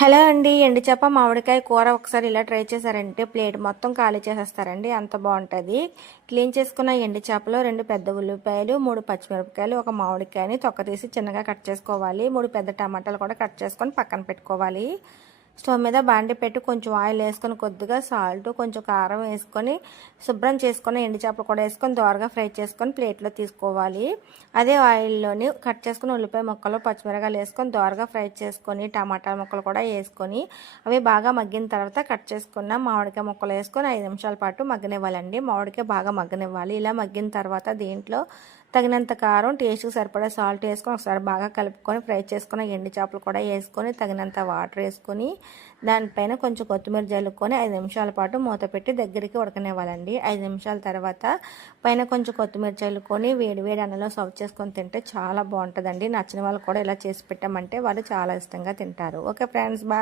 Hello అండి. ఎండు చేప మామిడికాయ కూర ఒకసారి ఇలా ట్రై చేశారంటే ప్లేట్ మొత్తం ఖాళీ చేసేస్తారండి, అంత బాగుంటుంది. క్లీన్ చేసుకున్న ఎండు చేపలో 2 పెద్ద ఉల్లిపాయలు, 3 పచ్చిమిరపకాయలు, ఒక మామిడికాయని తొక్క తీసి చిన్నగా కట్ చేసుకోవాలి. 3 పెద్ద టమాటాలు కూడా కట్ చేసుకొని పక్కన పెట్టుకోవాలి. స్టవ్ మీద బాండి పెట్టి కొంచెం ఆయిల్ వేసుకొని కొద్దిగా సాల్ట్, కొంచెం కారం వేసుకొని శుభ్రం చేసుకొని ఎండు చేపలు కూడా వేసుకొని దోరగా ఫ్రై చేసుకొని ప్లేట్లో తీసుకోవాలి. అదే ఆయిల్లోని కట్ చేసుకుని ఉల్లిపాయ ముక్కలు, పచ్చిమిరకాయలు వేసుకొని దోరగా ఫ్రై చేసుకొని టమాటా ముక్కలు కూడా వేసుకొని అవి బాగా మగ్గిన తర్వాత కట్ చేసుకున్న మామిడికాయ ముక్కలు వేసుకొని 5 నిమిషాల పాటు మగ్గనివ్వాలండి. మామిడికాయ బాగా మగ్గనివ్వాలి. ఇలా మగ్గిన తర్వాత దీంట్లో తగినంత కారం, టేస్ట్కి సరిపడా సాల్ట్ వేసుకొని ఒకసారి బాగా కలుపుకొని ఫ్రై చేసుకున్న ఎండు చేపలు కూడా వేసుకొని తగినంత వాటర్ వేసుకొని దానిపైన కొంచెం కొత్తిమీర జల్లుకొని 5 నిమిషాల పాటు మూత పెట్టి దగ్గరికి ఉడకనివ్వాలండి. 5 నిమిషాల తర్వాత పైన కొంచెం కొత్తిమీర చల్లుకొని వేడి వేడి అన్నంలో సర్వ్ చేసుకొని తింటే చాలా బాగుంటుందండి. నచ్చిన వాళ్ళు కూడా ఇలా చేసి పెట్టామంటే వాళ్ళు చాలా ఇష్టంగా తింటారు. Okay friends, bye.